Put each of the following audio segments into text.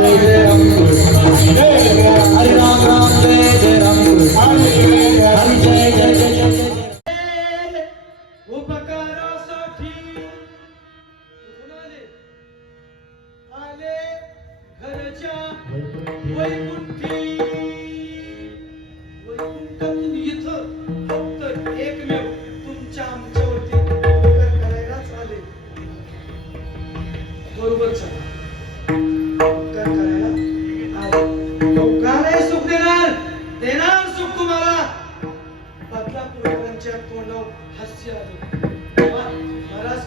जय जय राम हरे राम राम जय जय राम हरे जय जय जय जय उपकारासाठी आले घरच्या वैकुंठी वैकुंठातून इथं फक्त एकमेव तुमच्या आमच्यावरती उपकार करायलाच आले. बरोबर चला उपकार करायला आले. का नाही सुख देणार? देणार सुख तुम्हाला. बदलापूरकरांच्या तोंडावर हास्य आलं. महाराज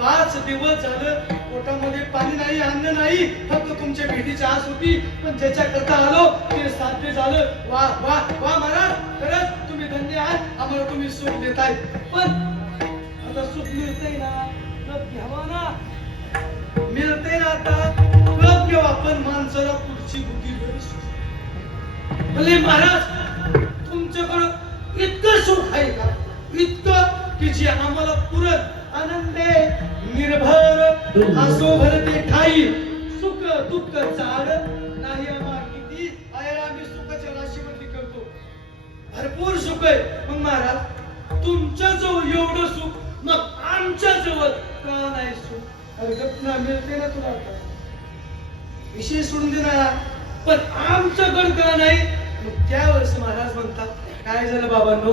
5 दिवस झालं पोटामध्ये पाणी नाही, अन्न नाही, फक्त तुमच्या भेटीची आस होती, पण ज्याच्या करता आलो ते साध्य झालं. वा वा वा महाराज, खरंच तुम्ही धन्य आहात. आम्हाला तुम्ही सुख देताय. पण आता सुख मिळतंय ना, कप घ्यावा ना. मिळतंय ना, आता कप घ्यावा. पण माणसाला पुढची बुद्धी भले महाराज तुमच्याकडं इतकं सुख आहे का? इतकं की जे आम्हाला पुरत आनंदे निर्भर असो भरते ठाई. सुख दुःख चाड नाही आम्हा किती आहे. आम्ही सुखाच्या राशीवरती करतो. भरपूर सुख आहे. मग महाराज तुमच्या जवळ एवढं सुख, मग आमच्या जवळ का नाही सुख? अरे घटना मिळते ना तुला, आता विषय सोडून देणार, पण आमच्याकडे का नाही? मग त्यावेळेस महाराज म्हणतात, काय झालं बाबांनो,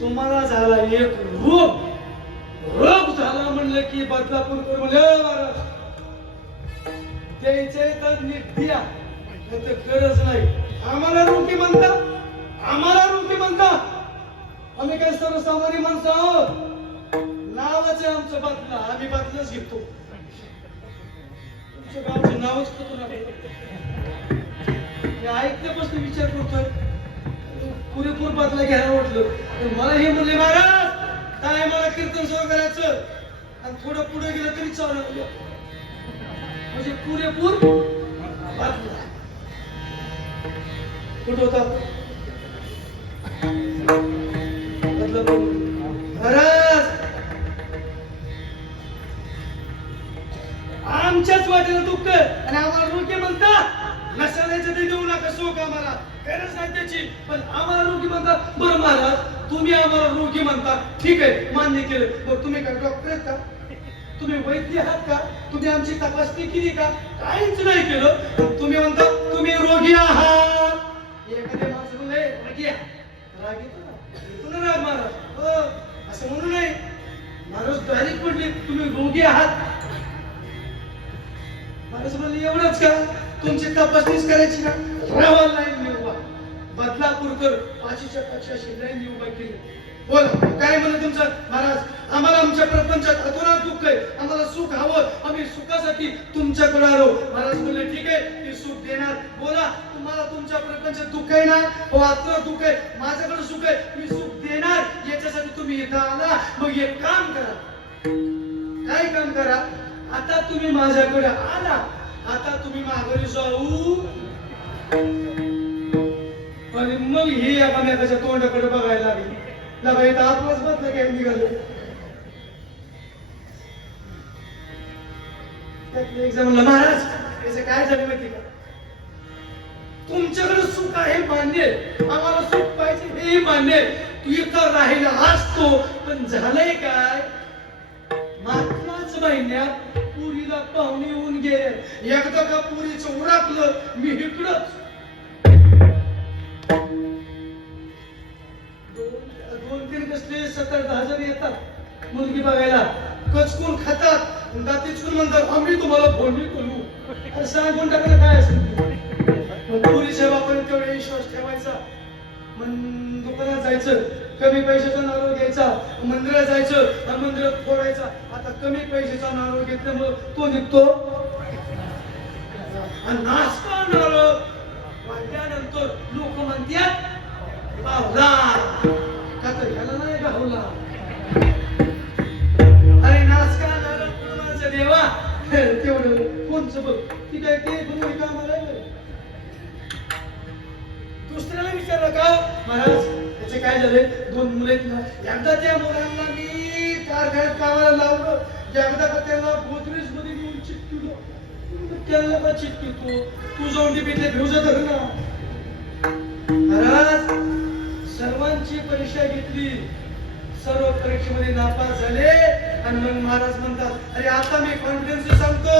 तुम्हाला झाला एक रोग. रोग झाला म्हणलं की बदलापूरकर म्हणलं महाराज द्यायचंय तर नीट द्या, नाही तर गरज नाही. आम्हाला रोगी म्हणता, आम्हाला रोगी म्हणता. आम्ही काय सर्वसामान्य माणसं आहोत? नावच आहे आमचं बदला, आम्ही बदलाच घेतो. तुमच्या गावचं नावच करतो ना. ऐकल्यापासून विचार करतोय पुरेपूर बदला घ्यायला वाटलं. मला हे म्हणले महाराज काय मला कीर्तन सुरू करायचं आणि थोडं पुढे गेलं तरी चालू, म्हणजे पुरेपूर बदला. कुठं होता बदला? महाराज आमच्याच वाटेला दुःख आणि आम्हाला रोगी म्हणता. नसल्याचं ते देऊ नका सुख, आम्हाला गरज नाही त्याची, पण आम्हाला रोगी म्हणता. बरं महाराज तुम्ही आम्हाला रोगी म्हणता, ठीक आहे मान्य केलं. मग तुम्ही काय डॉक्टर आहेत का? तुम्ही वैद्य आहात का? तुम्ही आमची तपासणी केली का? काहीच नाही केलं. तुम्ही म्हणता तुम्ही रोगी आहात. एखाद्या माणसं म्हणले रोगी राग येतो ना, राग महाराज असं म्हणू नये. महाराज डायरेक्ट म्हटले तुम्ही रोगी आहात. महाराज म्हणले एवढंच का? तुमची तपासणीच करायची ना? राहावा लाईन निवडा. बदलापूरकर 5च्या 5 लाईन निवडा केली. बोल काय म्हणत तुमचं? महाराज आम्हाला आमच्या प्रपंचात अतोनात दुःख आहे, आम्हाला सुख हवं, आम्ही सुखासाठी तुमच्याकडे आलो. महाराज बोलले ठीक आहे मी सुख देणार. बोला तुम्हाला तुमच्या प्रपंचात दुःख आहे ना? हो आतलं दुःख आहे, माझ्याकडे सुख आहे, मी सुख देणार. याच्यासाठी तुम्ही इथं आला. मग एक काम करा. काय काम करा? आता तुम्ही माझ्याकडे आला, आता तुम्ही माघारी जाऊ. आणि मग हे एकामेकाच्या तोंडाकडे बघायला लागले. लगायला आत्मच बदला काय निघाले. त्यातले एक जण म्हणला महाराज याचं काय झालं माहिती का? तुमच्याकडे सुख आहे मान्य, आम्हाला सुख पाहिजे हे मान्य. तू इथं राहिला असतो, पण झालंय काय? मागच्याच महिन्यात पुरीला पाहुणे येऊन गेले. एकदा का पुरीचं उरकलं मी इकडंच. 2-3 कसले 7-10 जण येतात मुलगी बघायला. कचकून खातात, दातीचकून म्हणतात आम्ही तुम्हाला फोडणी करू. अरे सांगून टाकलं काय असेल. मग पुरीच्या बापाने तेवढा विश्वास ठेवायचा. दुकानात जायचं, कमी पैशाचा नारळ घ्यायचा, मंदिरात जायचं आणि मंदिरात फोडायचा. आता कमी पैशाचा नारळ घेतल्यामुळे तो निघतो आणि नाचता नारळ वाढल्यानंतर लोक म्हणतात बावला का तर ह्याला नाही गावला. अरे नाचका नारळ कोणाचा देवा तेवढं कोणचं बघ ती काय ते बघू कामाला. दुसऱ्याला विचारलं का महाराज त्याचे काय झाले? 2 मुलं आहेत ना. एकदा त्या मुलांना मी कारखान्यात कामाला लावलं, एकदा का त्याला गोदरेज मध्ये घेऊन चिपटलं. त्याला का चित्ती तू जाऊन डिबेटला घेऊ जात ना. महाराज सर्वांची परीक्षा घेतली, सर्व परीक्षेमध्ये नापास झाले आणि मग महाराज म्हणतात अरे आता मी कॉन्फिडन्स सांगतो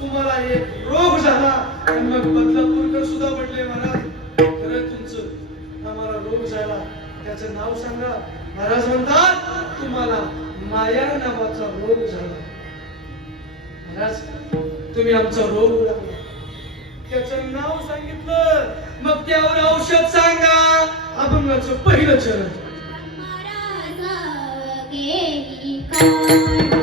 तुम्हाला एक रोग झाला आणि मग बदलापूरकर सुद्धा म्हटले महाराज खरं तुमचं आम्हाला रोग झाला त्याचं नाव सांगा. महाराज म्हणतात तुम्हाला माया नावाचा रोग झाला. महाराज तुम्ही आमचा रोग ओळखला, त्याचं नाव सांगितलं, मग त्यावर औषध सांगा. अभंगाचं पहिलं चरण. महाराज गेली काळ